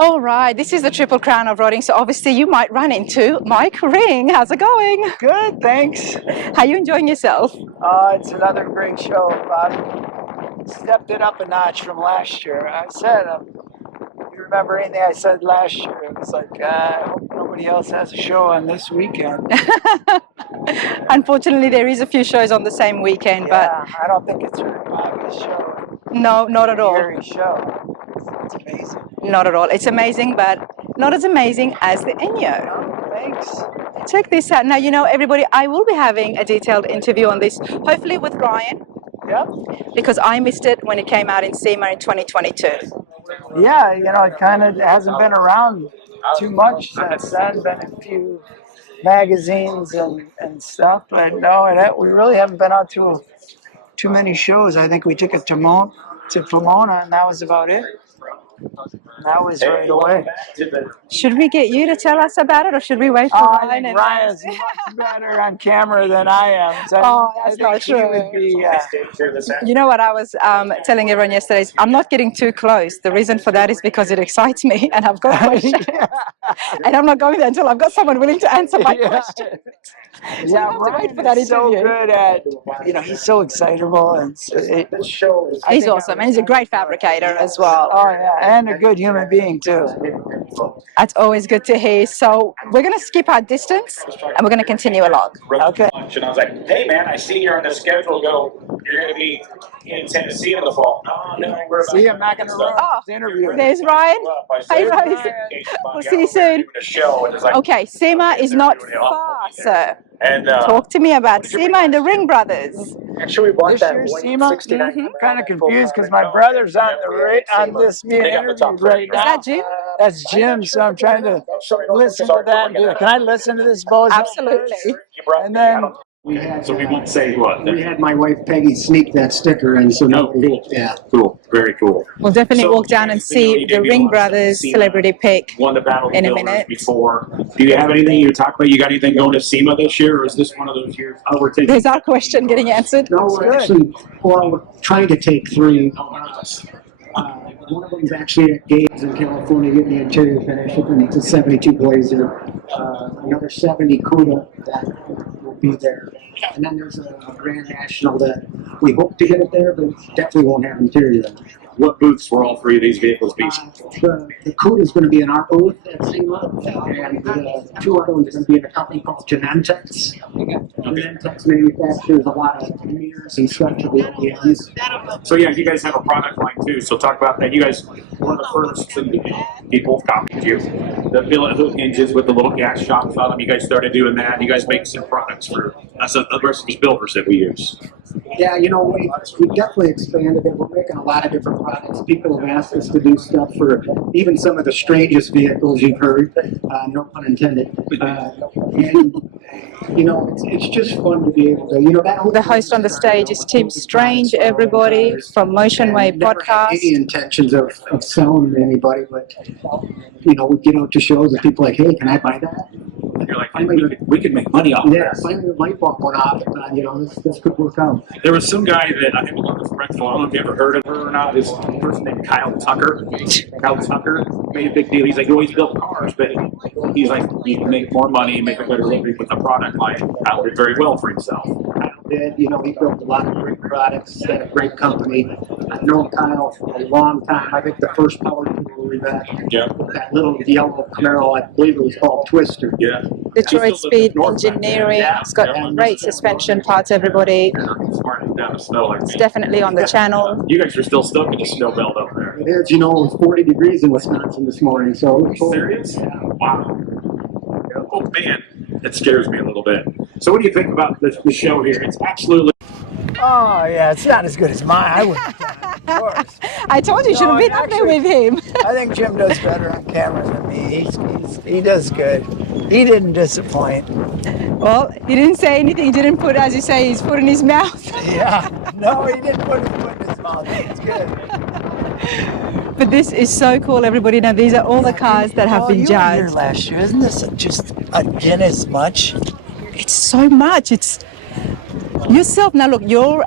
All right, this is the Triple Crown of Rodding, so obviously you might run into Mike Ring. How's it going? Good, thanks. How you enjoying yourself? It's another great show, Bobby. Stepped it up a notch from last year. I said, you remember anything I said last year? It was like, I hope nobody else has a show on this weekend. Unfortunately, there is a few shows on the same weekend, Yeah, I don't think it's really Bobby's show. but no, not at all. Gary's show. It's amazing. Not at all. It's amazing, but not as amazing as the Enyo. Oh, thanks. Check this out. Now, you know, everybody, I will be having a detailed interview on this, hopefully with Ryan, Yep. because I missed it when it came out in SEMA in 2022. Yeah, it kind of hasn't been around too much since then. Been a few magazines and stuff, but no, we really haven't been out to too many shows. I think we took it to Pomona, and that was about it. That was right away. Should we get you to tell us about it, or should we wait for I Ryan? think Ryan's much better on camera than I am. So That's I not think he true. would be, You know what I was telling everyone yesterday is I'm not getting too close. The reason for that is because it excites me and I've got questions. And I'm not going there until I've got someone willing to answer my question. Yeah, have to wait Ryan for that is so interview. good at, he's so excitable. And He's awesome, and he's a great fabricator as well. Oh, yeah, and a good human being, too. That's always good to hear. So we're going to skip our distance and we're going to continue along. Okay. And I was like, hey, man, I see you're on the schedule. You're going to be in Tennessee in the fall. Oh, no, we're about See, I'm not going to run Oh, this interview. there's Ryan. Hey, Ryan. We'll see you soon. Okay, SEMA is not far, sir. And Talk to me about SEMA and the Ring Brothers. actually, we bought This that year's white SEMA? 69. I'm kind of confused because my brother's on this being interviewed right now. Is that Jim? That's Jim, so I'm trying to listen to that. Can I listen to this, Bozo? Absolutely. And then So we won't say what. We had my wife Peggy sneak that sticker in, so No, cool. yeah. Cool. Very cool. We'll definitely So, walk down and you know, see you the gave me a Ring lot of Brothers SEMA. celebrity pick. Won the Battle In a Builders minute. before. Do you have anything you talk about? You got anything going to SEMA this year, or is this one of those years? Oh, we're taking. There's our question getting answered. No, we're actually we're trying to take three. One of them's actually at Gabe's in California getting the interior finish. It's a 72 Blazer. Another 70 Cuda that will be there. And then there's a Grand National that we hope to get it there, but definitely won't have interior. What booths will all three of these vehicles be? The Cuda is going to be in our booth at SEMA, and the two other ones are going to be in a company called Genentech. Genentech manufactures a lot of mirrors and stuff for the OEMs. So yeah, you guys have a product line too. So talk about that. You guys were the first people copied you. The billet hook hinges with the little gas shocks on them. You guys started doing that. You guys make some products for us, the rest of these builders that we use. Yeah, we definitely expanded it. We're making a lot of different products. People have asked us to do stuff for even some of the strangest vehicles you've heard. No pun intended. And it's just fun to be able to, The host on the stage is Tim Strange, everybody from Motion Wave Never had Podcast. any intentions of selling to anybody, but we get out to shows and people are like, hey, can I buy that? You're like, hey, we could make money off Yeah, this. finally the light bulb went off, and this could work out. There was some guy that I have a lot of friends for. I don't know if you ever heard of her or not. This person named Kyle Tucker. Kyle Tucker made a big deal. He's like, always built cars, but he's like, you can make more money and make a better living with the product line. Kyle did very well for himself. Did he built a lot of great products at a great company. I've known Kyle for a long time. I think the first power tool we met, Yeah. that little yellow Camaro, I believe it was called Twister. Yeah. Detroit Speed Engineering. It's got great suspension parts, everybody. Smart down the snow like It's me. definitely on the channel. You guys are still stuck in the snow belt up there. It is, it was 40 degrees in Wisconsin this morning, so it was cold. Serious? Wow. Oh man, that scares me a little bit. So what do you think about the show here? It's absolutely. Oh, yeah, it's not as good as mine. I wouldn't have done it, of course. I told you should have been up there with him. I think Jim does better on camera than me. He does good. He didn't disappoint. Well, he didn't say anything. He didn't put, as you say, his foot in his mouth. Yeah. No, he didn't put his foot in his mouth. It's good. But this is so cool, everybody. Now, these are all the cars that have been You were here judged. last year. Isn't this just again as much? It's so much. Yourself, now look,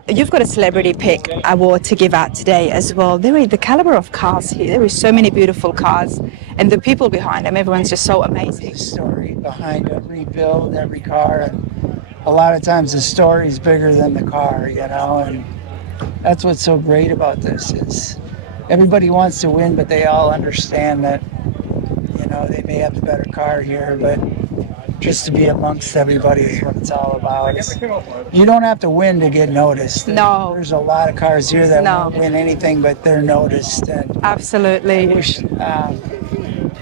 you've got a celebrity pick award to give out today as well. There is the caliber of cars here. There is so many beautiful cars, and the people behind them, everyone's just so amazing. The story behind every build, every car, and a lot of times the story is bigger than the car, you know, and that's what's so great about this is everybody wants to win, but they all understand that, you know, they may have the better car here, but just to be amongst everybody is what it's all about. You don't have to win to get noticed. No. There's a lot of cars here that won't win anything, but they're noticed. And Absolutely. I wish,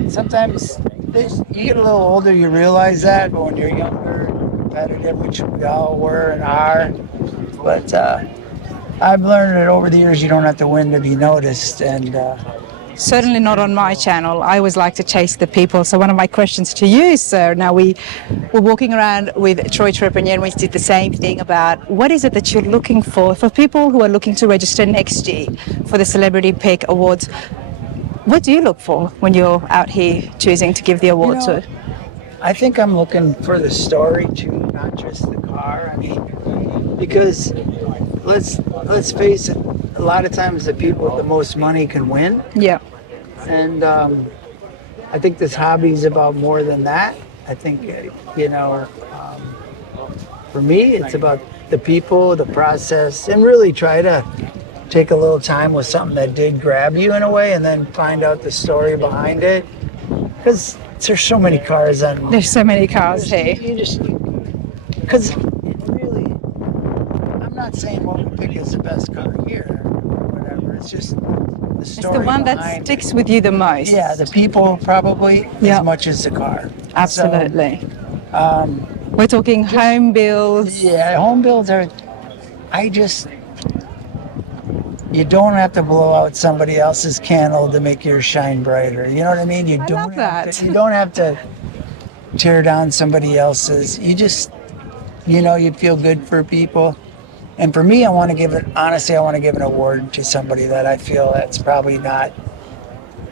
sometimes you get a little older, you realize that, but when you're younger, competitive, which we all were and are, but I've learned that over the years you don't have to win to be noticed, and Certainly not on my channel. I always like to chase the people. So one of my questions to you, sir, now we were walking around with Troy Trepanier and we did the same thing about what is it that you're looking for people who are looking to register next year for the Celebrity Pick Awards. What do you look for when you're out here choosing to give the award to? I think I'm looking for the story too, not just the car. I mean, because let's face it, a lot of times the people with the most money can win. Yeah. And I think this hobby is about more than that. I think, you know, for me, it's about the people, the process, and really try to take a little time with something that did grab you in a way and then find out the story behind it. Because there's so many cars on. There's so many cars here. Because really, I'm not saying what we pick is the best car here or whatever. It's just the story. It's the one that sticks with you the most. Yeah, the people probably as much as the car. Absolutely. So, we're talking home builds. Yeah, home builds are. You don't have to blow out somebody else's candle to make yours shine brighter. You know what I mean? You don't have to tear down somebody else's. You just, you know, you feel good for people. And for me, I want to give an award to somebody that I feel that's probably not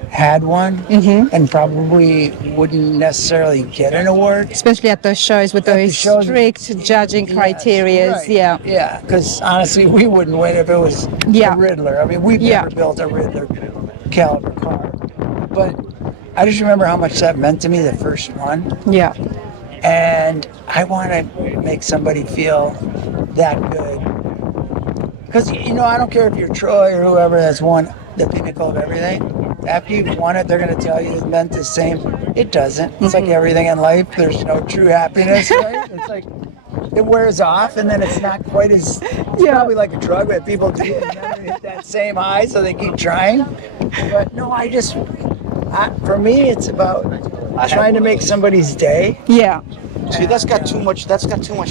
had one and probably wouldn't necessarily get an award. Especially at those shows with those strict judging criteria. Right. Yeah. Yeah, because honestly, we wouldn't win if it was a Riddler. I mean, we've never built a Riddler caliber car. But I just remember how much that meant to me, the first one. Yeah. And I want to make somebody feel that good. Because, you know, I don't care if you're Troy or whoever that's won the pinnacle of everything. After you've won it, they're going to tell you it meant the same. It doesn't. It's like everything in life. There's no true happiness, right? It's like it wears off, and then it's not quite as. It's probably like a drug that people do and never hit that same high, so they keep trying. But no, for me, it's about trying to make somebody's day. Yeah. See, that's got too much.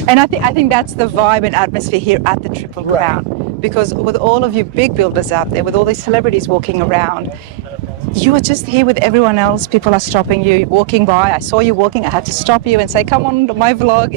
And I think that's the vibe and atmosphere here at the Triple Crown. Because with all of you big builders out there, with all these celebrities walking around, you are just here with everyone else. People are stopping you, walking by. I saw you walking. I had to stop you and say, come on my vlog.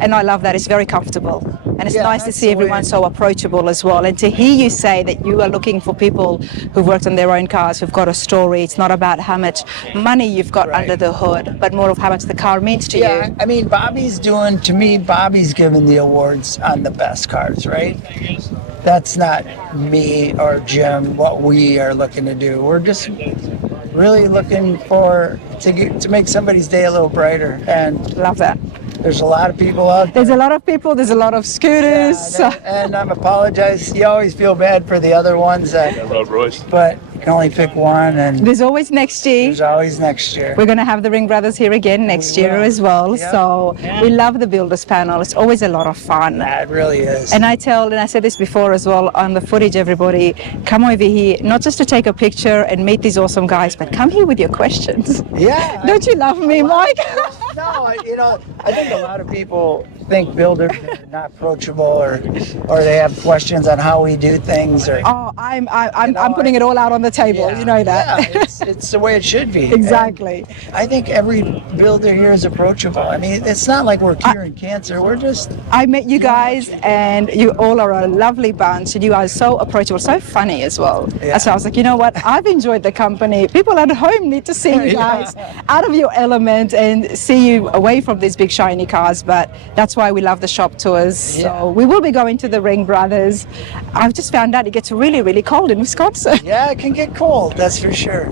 And I love that. It's very comfortable. And it's nice to see everyone so approachable as well. And to hear you say that you are looking for people who've worked on their own cars, who've got a story. It's not about how much money you've got under the hood, but more of how much the car means to you. Yeah, I mean, Bobby's giving the awards on the best cars, right? That's not me or Jim, what we are looking to do. We're just really looking to make somebody's day a little brighter. And love that. There's a lot of people out there. There's a lot of people. There's a lot of scooters. And I apologize. You always feel bad for the other ones but you can only pick one. And there's always next year. There's always next year. We're going to have the Ring Brothers here again next year as well. Yep. So we love the Builders panel. It's always a lot of fun. It really is. And I said this before as well on the footage, everybody, come over here, not just to take a picture and meet these awesome guys, but come here with your questions. Yeah. Don't you love me, Mike? No, you know, I think a lot of people think builders are not approachable or they have questions on how we do things. I'm putting it all out on the table. You know that. Yeah, it's the way it should be. Exactly. And I think every builder here is approachable. I mean, it's not like we're curing cancer. We're just. I met you guys, and you all are a lovely bunch, and you are so approachable, so funny as well. Yeah. So I was like, you know what? I've enjoyed the company. People at home need to see you guys out of your element and see you away from these big shiny cars. But that's why why we love the shop tours. Yeah. So we will be going to the Ring Brothers. I've just found out it gets really, really cold in Wisconsin. Yeah, it can get cold, that's for sure.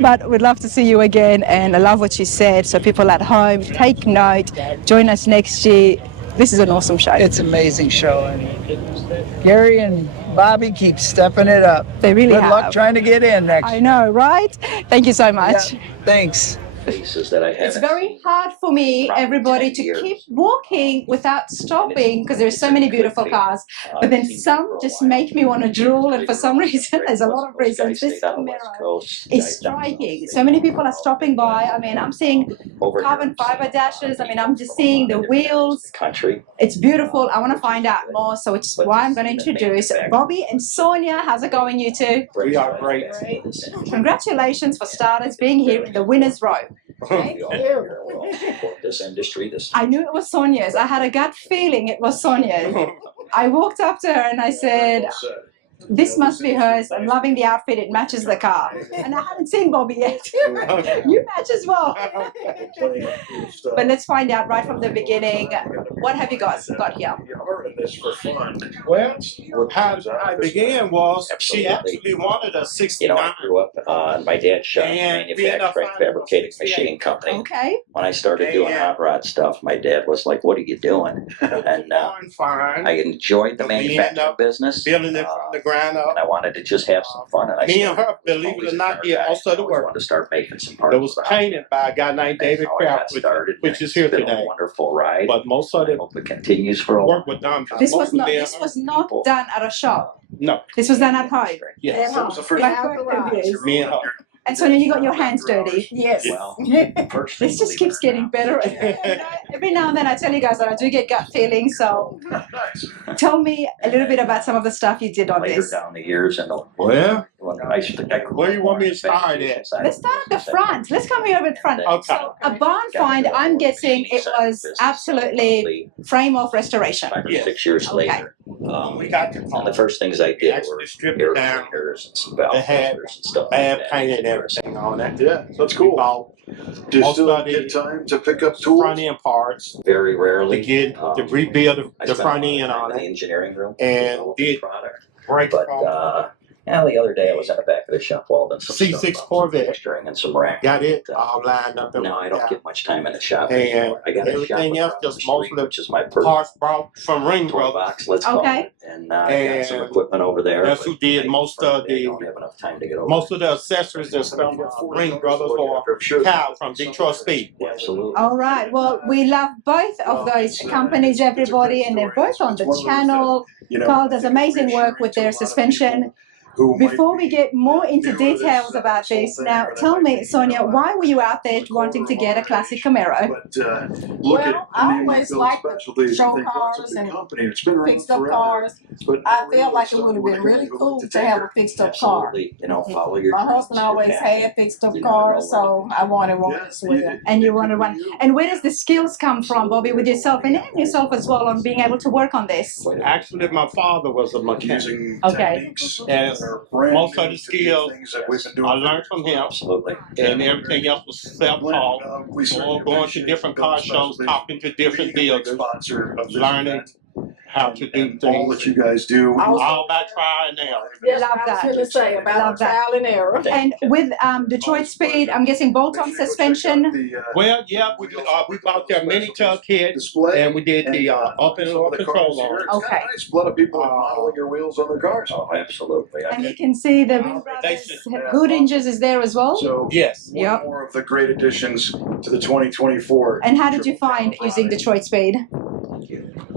But we'd love to see you again, and I love what you said. So people at home, take note, join us next year. This is an awesome show. It's an amazing show, and Gary and Bobby keep stepping it up. They really Good have. luck trying to get in next I year. know, right? Thank you so much. Yeah, thanks. Faces that I haven't It's very seen hard for me, probably everybody, 10 to years. keep walking without stopping because there's so many beautiful cars. But then some just make me want to drool, and for some reason, there's a lot of reasons. This Camaro is striking. So many people are stopping by. I mean, I'm seeing carbon fiber dashes. I mean, I'm just seeing the wheels. Country. It's beautiful. I want to find out more, so it's why I'm going to introduce Bobby and Sonya. How's it going, you two? We are great. Congratulations for starters being here in the winner's row. Thank you. This industry, this I knew it was Sonia's. I had a gut feeling it was Sonia's. I walked up to her and I said, this must be hers. I'm loving the outfit. It matches the car. And I haven't seen Bobby yet. You match as well. But let's find out right from the beginning. What have you guys got here? Well, how I began was she actually wanted a you 69. know, I grew up on my dad's shop, And manufacturing, fabricating machine company. Okay. When I started doing hot rod stuff, my dad was like, "What are you doing?" And Fine. I enjoyed the We ended manufacturing up business, building it from the ground up. and I wanted to just have some fun. And I Me and started her, believe it always or not, car did guy. most of the I always work. wanted to start making some parts. It was for the house. painted by a guy named David That's how I got Kraft, started. which is here It's been today. a wonderful ride. But most of I the hope it continues for a work while. was done by This both was of not. them. This was not done at a shop. No. This was done at home. Yes. At home. By both of you. Me and her. And Sonia, you got your hands dirty. Yes. Well, first This just keeps getting better. Every now and then I tell you guys that I do get gut feelings. So tell me a little bit about some of the stuff you did on later this. down the years, and Well, where you want me to start at? Let's start at the front. Let's come here at the front. Okay. So a barn find, I'm guessing it was absolutely frame off restoration. 5 or Yes. 6 years Okay. later. We got the And car. the first things I We did actually were stripped air it down. filters and some valve They had filters and stuff Bad like paint that. and everything on it. Yeah, that's We cool. bought Do you most still of the get time to pick up front tools? end parts Very to rarely. get to rebuild I the spent front a lot of end time on in the it. engineering room And developing did product. Break But from the other day I was in the back of the shop welding some C6 stuff up, Corvette. some fixturing and some rack. got it But, all lined up. no, I don't Yeah. get much time in the shop And anymore. I got a shop everything else across the just street, mostly which is my personal Parts brought from Ring toy Brothers. box, let's call Okay. it. And I got some And equipment over there. that's but who did I- most for of today, I the- don't have enough time to get over. Most of the accessories and stuff Ring Brothers or Cal from Detroit Speed. Absolutely. All right. Well, we love both of those companies, everybody, and they're both on the channel. Carl does amazing work with their suspension. Before we get more into details about this, now tell me, Sonia, why were you out there wanting to get a classic Camaro? Well, I always liked the show cars and fixed up cars. I felt like it would have been really cool to have a fixed up car. Absolutely. You know, follow your My dreams, husband your always passion. had fixed up You never know cars, where so I wanted one as well. And you want to run. And where does the skills come from, Bobby, with yourself and yourself as well on being able to work on this? Actually, my father was a mechanic. Okay. And most of the skills I learned from him, Absolutely. and everything else was self-taught. Or going to different car shows, talking to different dealers, learning how to do All things. that you guys do. All about trial and error. Yes, Love I was that. going to say Love about that. trial and error. And with Detroit Speed, I'm guessing bolt-on suspension. Well, yeah, we bought their mini tug kit, Display. and we did the up and lower control on it. Okay. Nice. A lot of people are modeling your wheels on their cars. Oh, absolutely. And you can see the Ring Brothers hood hinges is there as well. So Yes. one Yep. more of the great additions to the 2024. And how did you find using Detroit Speed?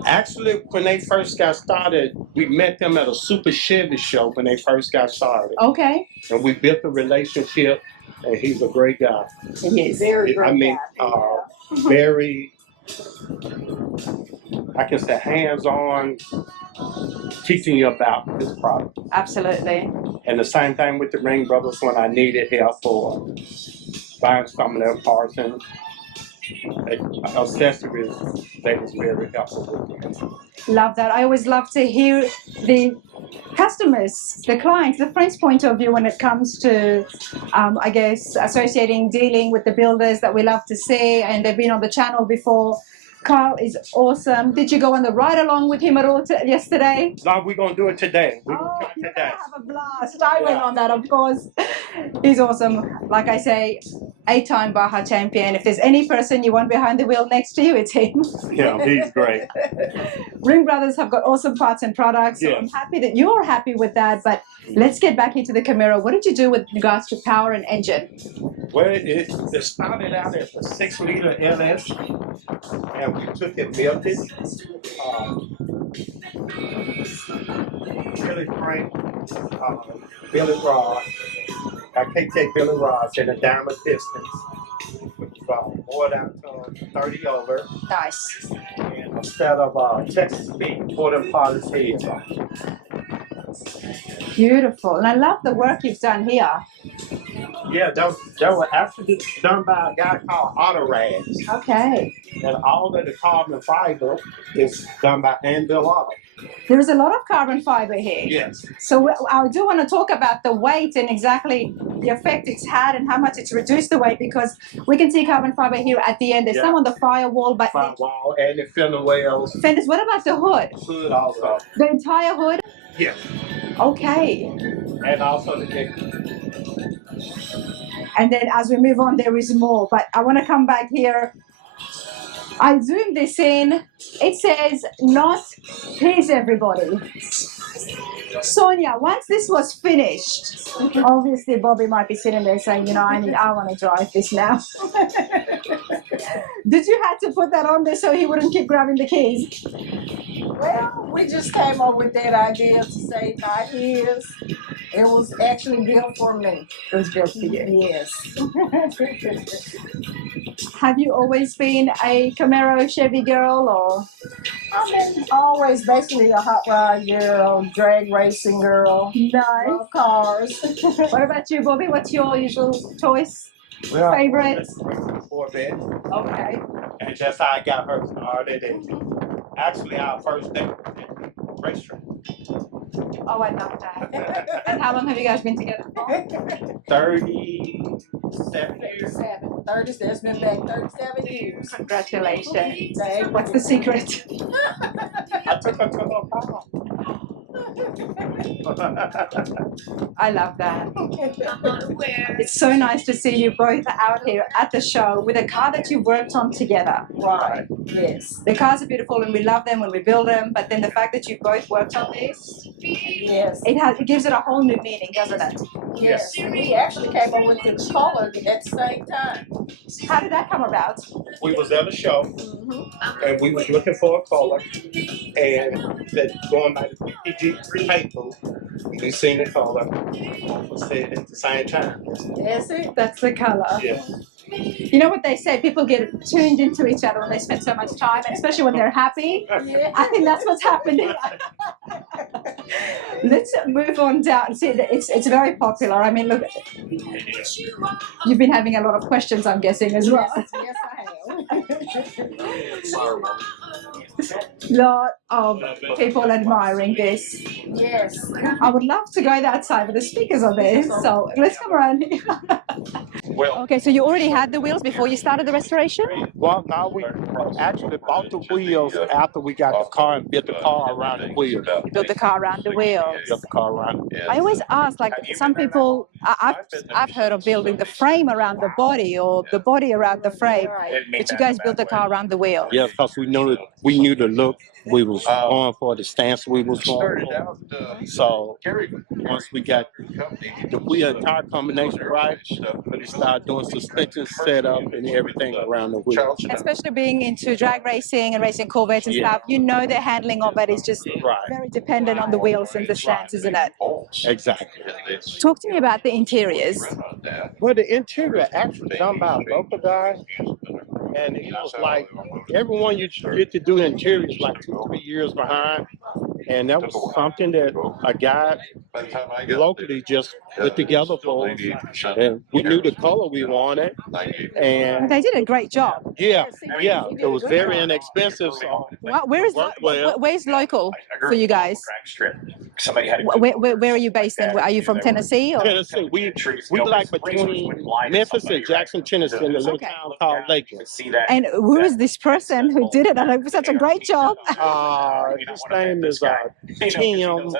Actually, when they first got started, we met them at a Super Chevy show when they first got started. Okay. And we built a relationship, and he's a great guy. Yes. Very great I mean, guy. very, I can say, hands-on, teaching you about this product. Absolutely. And the same thing with the Ring Brothers when I needed help for buying some of their parts and accessories, they was very helpful with me. Love that. I always love to hear the customers, the clients, the friends' point of view when it comes to, I guess, associating, dealing with the builders that we love to see, and they've been on the channel before. Carl is awesome. Did you go on the ride along with him at all yesterday? No, we're gonna do it today. We're Oh, gonna you're try gonna today. have a blast. I went on that, of course. He's awesome. Like I say, 8-time Baja champion. If there's any person you want behind the wheel next to you, it's him. Yeah, he's great. Ring Brothers have got awesome parts and products. So Yes. I'm happy that you're happy with that. But let's get back into the Camaro. What did you do with regards to power and engine? Well, it started out as a 6-liter LS, and we took it, built it. Billy Frank, Billy Rod, I can't take Billy Rods and a diamond pistons. More down to 30 over, Nice. and a set of Texas beef quarter potters heads. Beautiful. And I love the work you've done here. Yeah, that was actually done by a guy called Auto Rags. Okay. And all of the carbon fiber is done by Anvil Auto. There's a lot of carbon fiber here. Yes. So I do want to talk about the weight and exactly the effect it's had and how much it's reduced the weight, because we can see carbon fiber here at the end. There's some on the firewall, but Firewall and the fender wells. fenders. What about the hood? Hood also. The entire hood? Yeah. Okay. And also the kick. And then as we move on, there is more. But I want to come back here. I zoomed this in. It says, not please everybody. Sonia, once this was finished, obviously Bobby might be sitting there saying, you know, I want to drive this now. Did you have to put that on there so he wouldn't keep grabbing the keys? Well, we just came up with that idea to say not his. It was actually built for me. It was built for you. Yes. Have you always been a Camaro Chevy girl, or? I've been always basically a hot rod girl, drag racing girl. Nice. Love cars. What about you, Bobby? What's your usual choice? Well, Favorite? Corvette. Okay. And that's how I got her started. And actually, our first date was at the racetrack. Oh, I love that. And how long have you guys been together for? 37 years. 37. It's been back 37 years. Congratulations. What's the secret? I took her to her prom. I love that. It's so nice to see you both out here at the show with a car that you worked on together. Right. Yes. The cars are beautiful and we love them when we build them, but then the fact that you both worked on this, Yes. it gives it a whole new meaning, doesn't it? Yes. We actually came up with the color at the same time. How did that come about? We was at a show, and we was looking for a color, and said going by the PPG paint booth, we seen the color, we said at the same time. That's it. That's the color. Yeah. You know what they say, people get tuned into each other when they spend so much time, and especially when they're happy. Yeah. I think that's what's happening. Let's move on down. See, it's very popular. I mean, look, you've been having a lot of questions, I'm guessing, as well. Yes, I have. Lot of people admiring this. Yes. I would love to go outside, but the speakers are there, so let's come around here. Okay, so you already had the wheels before you started the restoration? Well, now we actually bought the wheels after we got the car and built the car around the wheels. You built the car around the wheels. Built the car around. I always ask, like, some people, I've heard of building the frame around the body or the body around the frame, but you guys built the car around the wheel. Yeah, because we knew the look we was going for, the stance we was going for. So once we got the wheel and tire combination right, we started doing suspension setup and everything around the wheel. Especially being into drag racing and racing Corvettes and stuff, you know the handling of it is just very dependent on the wheels and the stance, isn't it? Exactly. Talk to me about the interiors. Well, the interior actually done by a local guy, and it was like everyone you get to do interiors like 2-3 years behind, and that was something that a guy locally just put together for us, and we knew the color we wanted, and They did a great job. yeah, it was very inexpensive. So Where's local for you guys? somebody had a Where are you based in? Are you from Tennessee? Or? Tennessee. We like between Memphis and Jackson, Tennessee, in a little town called Lakeland. And who is this person who did it? And it was such a great job. His name is Tim.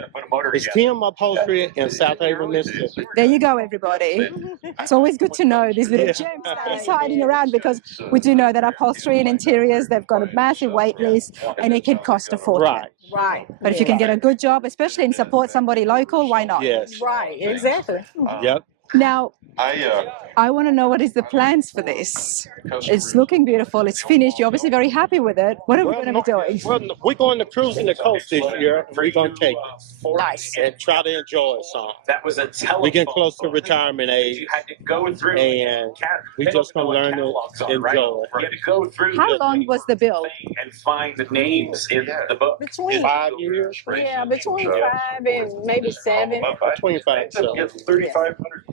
It's Tim Upholstery in South Haven, Mississippi. There you go, everybody. It's always good to know these little gems that is hiding around, because we do know that upholstery and interiors, they've got a massive wait list and it can cost a fortune. Right. Right. But if you can get a good job, especially and support somebody local, why not? Yes. Right. Exactly. Yep. Now, I want to know, what is the plans for this? It's looking beautiful. It's finished. You're obviously very happy with it. What are we going to be doing? Well, we're going to cruise in the coast this year. We're going to take it. Nice. And try to enjoy it some. That was a telephone. We get close to retirement age. You had to go through and we just going to learn to enjoy it. You had to go through How long was the build? and find the names in the book. Between 5 years. yeah, between 5 and maybe 7. Between 5 and 7.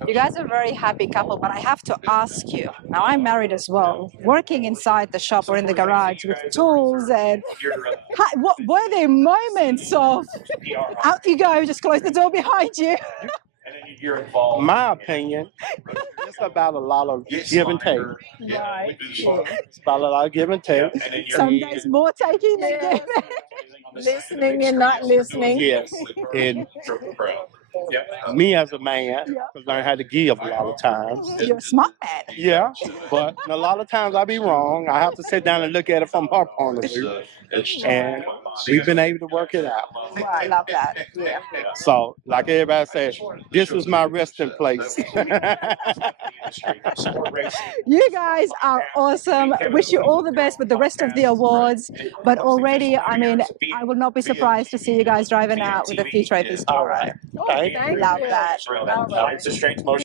You guys are a very happy couple, but I have to ask you, now I'm married as well, working inside the shop or in the garage with tools, and what were there moments of, out you go, just close the door behind you? My opinion, it's about a lot of give and take. Right. It's about a lot of give and take. Some days more taking than giving. Listening and not listening. Yes. And me as a man, I've learned how to give a lot of times. You're a smart man. Yeah, but a lot of times I be wrong. I have to sit down and look at it from her point of view. And we've been able to work it out. I love that. Yeah. So, like everybody says, this is my resting place. You guys are awesome. Wish you all the best with the rest of the awards. But already, I mean, I will not be surprised to see you guys driving out with a few trophies tomorrow. Okay. Thank Love you. that. It's a strange motion.